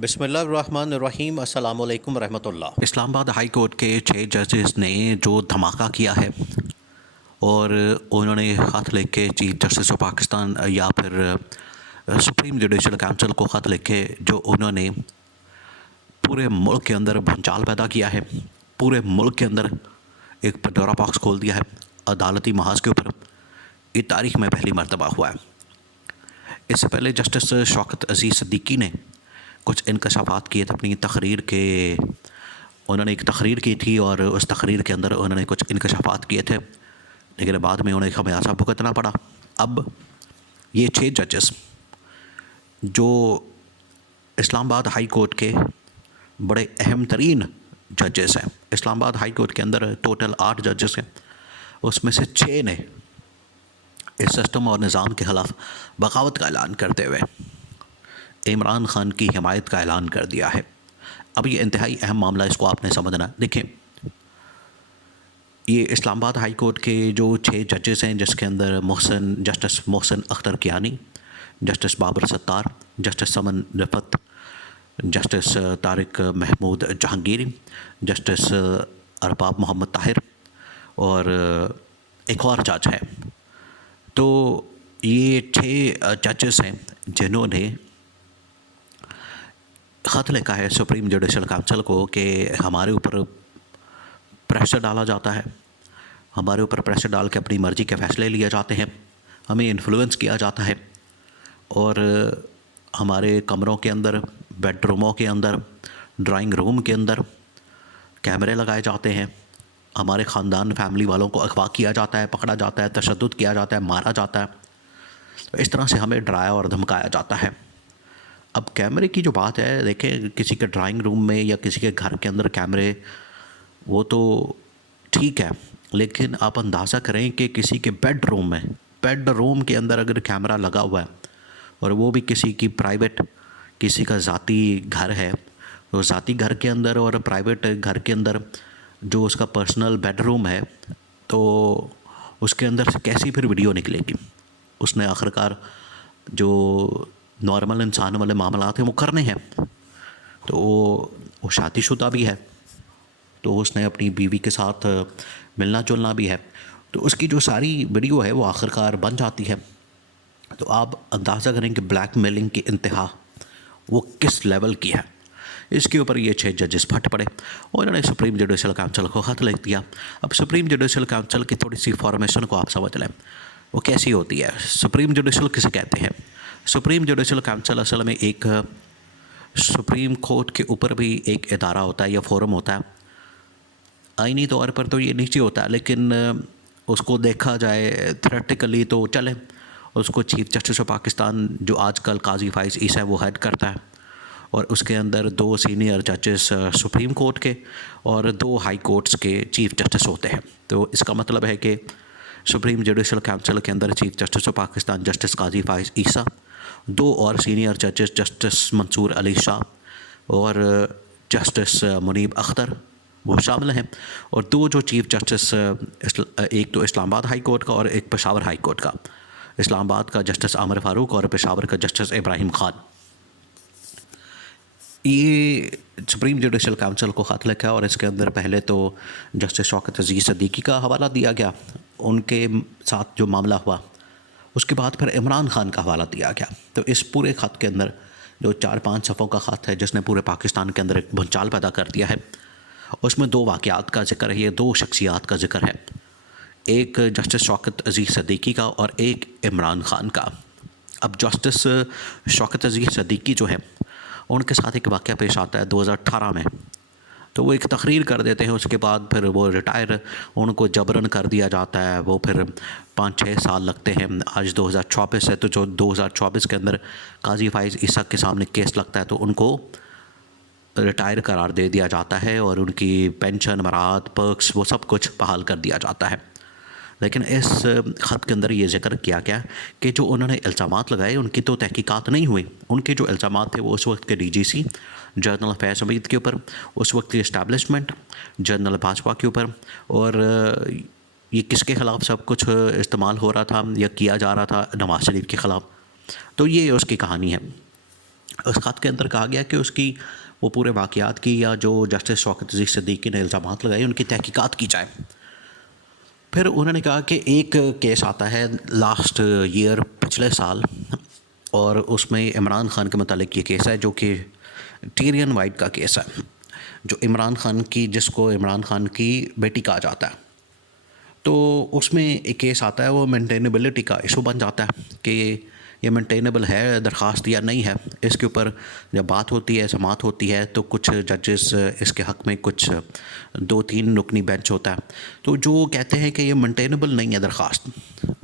बिस्मिल्लाहिर्रहमानिर्रहीम अस्सलामु अलैकुम रहमतुल्लाह। इस्लामाबाद हाई कोर्ट के 6 जजेस ने जो धमाका किया है और उन्होंने हाथ लिख के चीफ जस्टिस ऑफ पाकिस्तान या फिर सुप्रीम जुडिशल काउंसिल को ख़त लिख के जो उन्होंने पूरे मुल्क के अंदर भंचाल पैदा किया है, पूरे मुल्क के अंदर एक पंडोरा बॉक्स खोल दिया है अदालती महाज के ऊपर, ये तारीख़ में पहली मरतबा हुआ है। इससे पहले जस्टिस शौकत अज़ीज़ सिद्दीकी ने कुछ इंकशाफात किए थे अपनी तकरीर के। उन्होंने एक तकरीर की थी और उस तकरीर के अंदर उन्होंने कुछ इंकशाफात किए थे, लेकिन बाद में उन्हें खमियाजा भुगतना पड़ा। अब ये 6 जजेस जो इस्लामाबाद हाई कोर्ट के बड़े अहम तरीन जजेस हैं, इस्लामाबाद हाई कोर्ट के अंदर टोटल 8 जजेस हैं, उसमें से 6 ने इस सिस्टम और निज़ाम के ख़िलाफ़ बगावत का ऐलान करते हुए इमरान ख़ान की हिमायत का ऐलान कर दिया है। अब ये इंतहाई अहम मामला, इसको आपने समझना। देखें, ये इस्लामाबाद हाई कोर्ट के जो 6 जजेस हैं, जिसके अंदर justice Mohsin Akhtar Kiyani, justice Babar Sattar, justice Saman Rafat, justice Tariq Mahmood Jahangiri, justice Arbab Mohammad Tahir और एक और जज है। तो ये 6 जजेस हैं जिन्होंने ख़त लिखा है सुप्रीम जुडिशल काउंसिल को कि हमारे ऊपर प्रेशर डाला जाता है, हमारे ऊपर प्रेशर डाल के अपनी मर्ज़ी के फ़ैसले लिए जाते हैं, हमें इन्फ्लुएंस किया जाता है और हमारे कमरों के अंदर, बेडरूमों के अंदर, ड्राइंग रूम के अंदर कैमरे लगाए जाते हैं, हमारे ख़ानदान फैमिली वालों को अगवा किया जाता है, पकड़ा जाता है, तशद्दुद किया जाता है, मारा जाता है। तो इस तरह से हमें डराया और धमकाया जाता है। अब कैमरे की जो बात है, देखें, किसी के ड्राइंग रूम में या किसी के घर के अंदर कैमरे, वो तो ठीक है, लेकिन आप अंदाज़ा करें कि किसी के बेडरूम के अंदर अगर कैमरा लगा हुआ है और वो भी किसी की प्राइवेट, किसी का ज़ाती घर है, तो ज़ाती घर के अंदर और प्राइवेट घर के अंदर जो उसका पर्सनल बेडरूम है, तो उसके अंदर से कैसी फिर वीडियो निकलेगी? उसने आखिरकार जो नॉर्मल इंसान वाले मामलात हैं वो करने हैं। तो वो शादीशुदा भी है, तो उसने अपनी बीवी के साथ मिलना जुलना भी है, तो उसकी जो सारी वीडियो है वो आखिरकार बन जाती है। तो आप अंदाज़ा करें कि ब्लैकमेलिंग की इंतहा वो किस लेवल की है। इसके ऊपर ये 6 जजेस फट पड़े और इन्होंने सुप्रीम जुडिशल काउंसिल को ख़त लिख दिया। अब सुप्रीम जुडिशल काउंसिल की थोड़ी सी फॉर्मेशन को आप समझ लें, वो कैसी होती है। सुप्रीम जुडिशल किसे कहते हैं? सुप्रीम जुडिशल काउंसिल असल में एक सुप्रीम कोर्ट के ऊपर भी एक इदारा होता है या फोरम होता है। आईनी तौर पर तो ये नीचे होता है, लेकिन उसको देखा जाए थ्योरेटिकली तो चले, उसको चीफ जस्टिस ऑफ पाकिस्तान जो आजकल काजी फाइज ईसा है वो हेड करता है, और उसके अंदर 2 सीनियर जजेस सुप्रीम कोर्ट के और 2 हाई कोर्ट्स के चीफ जस्टिस होते हैं। तो इसका मतलब है कि सुप्रीम जुडिशल काउंसिल के अंदर chief justice of Pakistan justice Qazi Faez Isa, 2 और सीनियर जजेस जस्टिस मंसूर अली शाह और जस्टिस मुनीब अख्तर वो शामिल हैं, और 2 जो चीफ जस्टिस, एक तो इस्लामाबाद हाई कोर्ट का और एक पेशावर हाई कोर्ट का, इस्लामाबाद का जस्टिस आमिर फ़ारूक और पेशावर का जस्टिस इब्राहिम ख़ान। ये सुप्रीम जुडिशल काउंसिल को ख़त लिखा है और इसके अंदर पहले तो जस्टिस शौकत अज़ीज़ सिद्दीकी का हवाला दिया गया, उनके साथ जो मामला हुआ, उसके बाद फिर इमरान ख़ान का हवाला दिया गया। तो इस पूरे ख़त के अंदर जो 4-5 सफ़ों का ख़त है, जिसने पूरे पाकिस्तान के अंदर एक भूचाल पैदा कर दिया है, उसमें 2 वाक़यात का ज़िक्र है, ये 2 शख्सियात का ज़िक्र है, एक जस्टिस शौकत अज़ीज़ सिद्दीकी का और एक इमरान ख़ान का। अब जस्टिस शौकत अज़ीज़ सिद्दीकी जो है, उनके साथ एक वाक़या पेश आता है 2018 में। तो वो एक तकरीर कर देते हैं, उसके बाद फिर वो रिटायर, उनको जबरन कर दिया जाता है, वो फिर 5-6 साल लगते हैं। आज 2024 है, तो जो 2024 के अंदर काजी फाइज ईसा के सामने केस लगता है, तो उनको रिटायर करार दे दिया जाता है और उनकी पेंशन, मराद, पर्क्स, वो सब कुछ बहाल कर दिया जाता है। लेकिन इस ख़त के अंदर ये ज़िक्र किया गया कि जो उन्होंने इल्ज़ामात लगाए उनकी तो तहकीकात नहीं हुई। उनके जो इल्ज़ामात थे वो उस वक्त के DGC जनरल फैज़ हमीद के ऊपर, उस वक्त की इस्टेब्लिशमेंट जनरल बाजवा के ऊपर, और ये किसके ख़िलाफ़ सब कुछ इस्तेमाल हो रहा था या किया जा रहा था? नवाज़ शरीफ के ख़िलाफ़। तो ये उसकी कहानी है। उस ख़त के अंदर कहा गया कि उसकी वो पूरे वाक़यात की या जो जस्टिस शौकत अज़ीज़ सिद्दीकी ने इल्ज़ामात लगाए उनकी तहकीकात की जाए। फिर उन्होंने कहा कि एक केस आता है लास्ट ईयर, पिछले साल, और उसमें इमरान खान के मतलब ये केस है जो कि टीरियन वाइट का केस है, जो इमरान खान की, जिसको इमरान खान की बेटी कहा जाता है। तो उसमें एक केस आता है, वो मेंटेनेबिलिटी का इशू बन जाता है कि ये मेंटेनेबल है दरख्वास्त या नहीं है। इसके ऊपर जब बात होती है, समाअत होती है, तो कुछ जजेस इसके हक़ में, कुछ 2-3 रुकनी बेंच होता है, तो जो कहते हैं कि ये मेंटेनेबल नहीं है दरख्वास्त,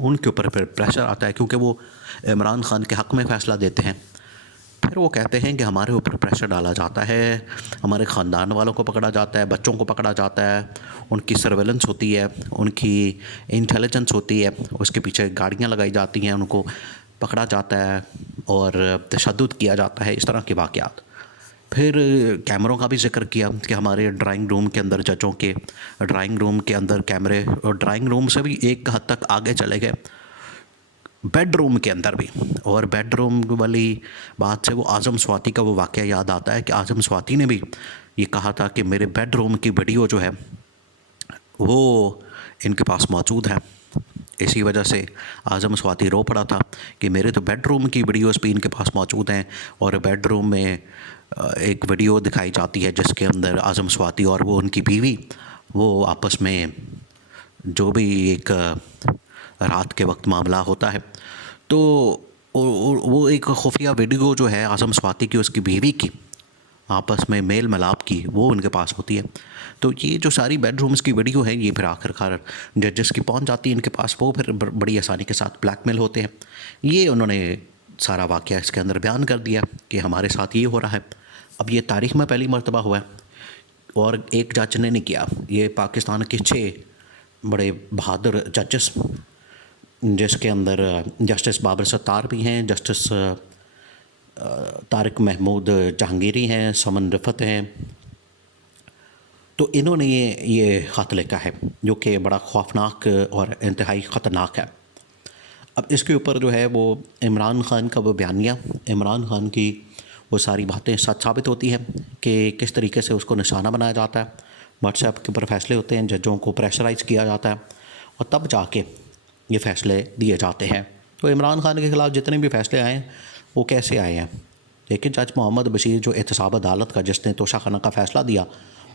उनके ऊपर फिर प्रेशर आता है क्योंकि वो इमरान खान के हक़ में फ़ैसला देते हैं। फिर वो कहते हैं कि हमारे ऊपर प्रेशर डाला जाता है, हमारे ख़ानदान वालों को पकड़ा जाता है, बच्चों को पकड़ा जाता है, उनकी सर्वेलेंस होती है, उनकी इंटेलिजेंस होती है, उसके पीछे गाड़ियाँ लगाई जाती हैं, उनको पकड़ा जाता है और तशद्दुद किया जाता है, इस तरह के वाक़यात। फिर कैमरों का भी ज़िक्र किया कि हमारे ड्राइंग रूम के अंदर, जजों के ड्राइंग रूम के अंदर कैमरे, और ड्राइंग रूम से भी एक हद तक आगे चले गए, बेडरूम के अंदर भी। और बेडरूम वाली बात से वो आज़म स्वाति का वो वाक़या याद आता है कि आज़म स्वाति ने भी ये कहा था कि मेरे बेडरूम की वीडियो जो है वो इनके पास मौजूद है। इसी वजह से आज़म स्वाति रो पड़ा था कि मेरे तो बेडरूम की वीडियोज़ भी इनके पास मौजूद हैं। और बेडरूम में एक वीडियो दिखाई जाती है जिसके अंदर आज़म स्वाति और वो उनकी बीवी, वो आपस में जो भी एक रात के वक्त मामला होता है, तो वो एक खुफिया वीडियो जो है आज़म स्वाति की, उसकी बीवी की आपस में मेल मिलाप की, वो उनके पास होती है। तो ये जो सारी बेडरूम्स की वीडियो है, ये फिर आखिरकार जजेस की पहुंच जाती है इनके पास, वो फिर बड़ी आसानी के साथ ब्लैकमेल होते हैं। ये उन्होंने सारा वाक़या इसके अंदर बयान कर दिया कि हमारे साथ ये हो रहा है। अब ये तारीख़ में पहली मरतबा हुआ है और एक जज ने नहीं किया, ये पाकिस्तान के 6 बड़े बहादुर जजेस, जिसके अंदर जस्टिस बाबर सत्तार भी हैं, जस्टिस तारिक महमूद जहांगीरी हैं, समन रिफत हैं, तो इन्होंने ये ख़त लिखा है जो कि बड़ा खौफनाक और इंतहाई ख़तरनाक है। अब इसके ऊपर जो है वो इमरान खान का वो बयानिया, इमरान खान की वो सारी बातें सच साबित होती हैं कि किस तरीके से उसको निशाना बनाया जाता है, व्हाट्सएप के ऊपर फ़ैसले होते हैं, जजों को प्रेशराइज़ किया जाता है और तब जाके ये फ़ैसले दिए जाते हैं। तो इमरान खान के ख़िलाफ़ जितने भी फ़ैसले आए वो कैसे आए हैं, लेकिन जज मोहम्मद बशीर जो एहतसाब अदालत का, जिसने तोशाखाना का फ़ैसला दिया,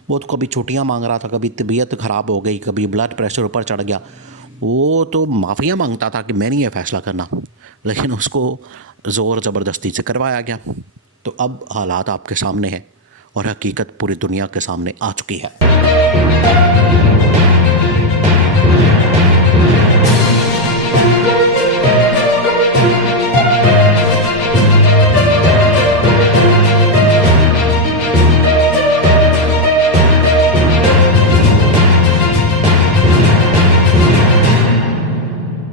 वो तो कभी छुट्टियां मांग रहा था, कभी तबीयत ख़राब हो गई, कभी ब्लड प्रेशर ऊपर चढ़ गया, वो तो माफ़िया मांगता था कि मैं नहीं ये फ़ैसला करना, लेकिन उसको ज़ोर ज़बरदस्ती से करवाया गया। तो अब हालात आपके सामने हैं और हकीकत पूरी दुनिया के सामने आ चुकी है।